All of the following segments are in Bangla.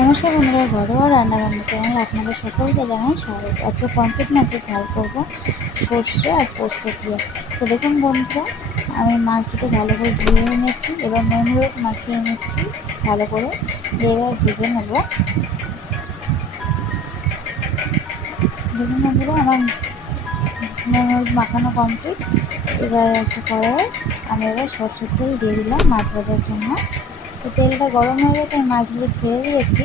নমস্কার বন্ধুরা, ঘরোয়া রান্নাবান্না চ্যানেল আপনাদের সকলকে জানাই স্বাগত। আজকে পমফ্রেট মাছের ঝাল করব সর্ষে আর পোস্ত দিয়ে। তো দেখুন বন্ধুরা, আমি মাছ দুটো ভালো করে ধুয়ে নিয়েছি। এবার নুন হলুদ মাখিয়ে নিচ্ছি ভালো করে, এবার ভেজে নেব। দেখুন বন্ধুরা, আমার নুন হলুদ মাখানো কমপ্লিট। এবার একটা কড়াইয়ে আমি এবার সর্ষের তেল দিয়ে দিলাম মাছ ভাজার জন্য। তো তেলটা গরম হয়ে গেছে, আমি মাছগুলো ছেড়ে দিয়েছি।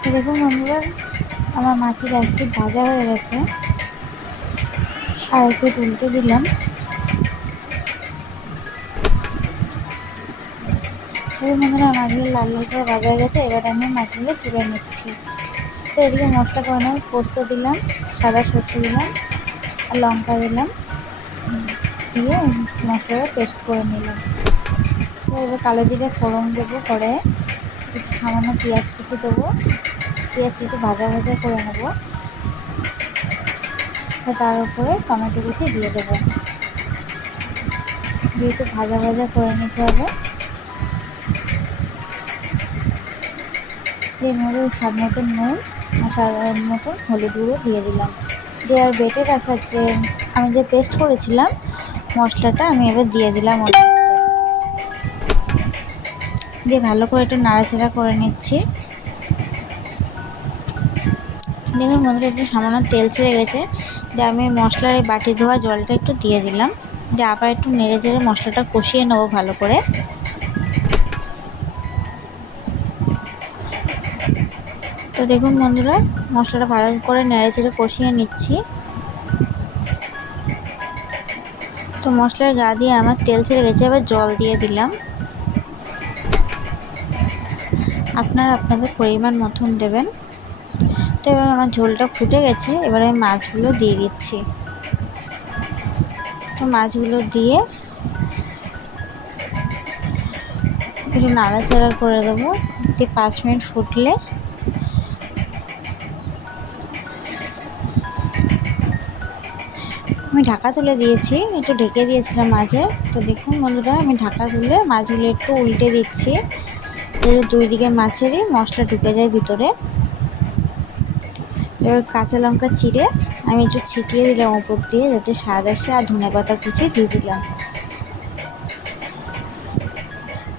তো দেখুন বন্ধুরা, আমার মাছের এক পিঠ ভাজা হয়ে গেছে, আর এক পিঠ উল্টে দিলাম। দেখুন বন্ধুরা, মাছগুলো লাল লাল করে ভাজা হয়ে গেছে। এবার আমি মাছগুলো তুলে নিচ্ছি। তো এদিকে মশলা করে নেব। পোস্ত দিলাম, সাদা সর্ষে দিলাম, আর লঙ্কা দিলাম, দিয়ে মশলাটা পেস্ট করে নিলাম। তো এবার কালো জিরে ফোড়ন দেবো, করে একটু সামান্য পেঁয়াজ কুচি দেবো। পেঁয়াজটা একটু ভাজা ভাজা করে নেবো। তার উপরে টমেটো কুচি দিয়ে দেবো, দিয়ে একটু ভাজা ভাজা করে নিতে হবে। এর মধ্যে স্বাদ মতন নুন আর স্বাদ মতন হলুদ গুঁড়ো দিয়ে দিলাম। দিয়ে আর বেটে রাখা আমি যে পেস্ট করেছিলাম মশলাটা আমি এবার দিয়ে দিলাম ওর মধ্যে। দিয়ে ভালো করে একটু নাড়াচাড়া করে নিচ্ছি। দেখুন বন্ধুরা, একটু সামান্য তেল ছেড়ে গেছে। দিয়ে আমি মশলার এই বাটি ধোয়া জলটা একটু দিয়ে দিলাম। দিয়ে আবার একটু নেড়ে চেড়ে মশলাটা কষিয়ে নেবো ভালো করে। তো দেখুন বন্ধুরা, মশলাটা ভালো করে নেড়ে চেড়ে কষিয়ে নিচ্ছি। তো মশলার গা দিয়ে আমার তেল ছেড়ে গেছে, এবার জল দিয়ে দিলাম। আপনারা আপনাদের পরিমাণ মতন দেবেন। তো এবার আমার ঝোলটা ফুটে গেছে, এবার আমি মাছগুলো দিয়ে দিচ্ছি। তো মাছগুলো দিয়ে একটু নাড়াচাড়া করে দেবো। 5 মিনিট ফুটলে আমি ঢাকা তুলে দিয়েছি, একটু ঢেকে দিয়েছিলাম মাঝে। তো দেখুন বন্ধুরা, আমি ঢাকা তুলে মাছগুলো একটু উল্টে দিচ্ছি, যাতে দুই দিকে মাছেরই মশলা ঢুকে যায় ভিতরে। এবার কাঁচা লঙ্কা চিড়ে আমি একটু ছিটিয়ে দিলাম ওপর দিয়ে, যাতে স্বাদ আসে, আর ধনেপাতা কুচি দিয়ে দিলাম,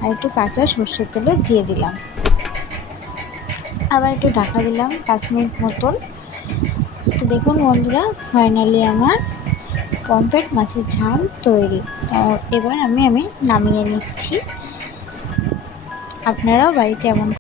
আর একটু কাঁচা সর্ষের তেলও দিয়ে দিলাম। আবার একটু ঢাকা দিলাম 5 মিনিট মতন। তো দেখুন বন্ধুরা, ফাইনালি আমার পমফ্রেট মাছের ঝাল তৈরি। তো এবার আমি নামিয়ে নিচ্ছি। আপনারাও বাড়িতে এমন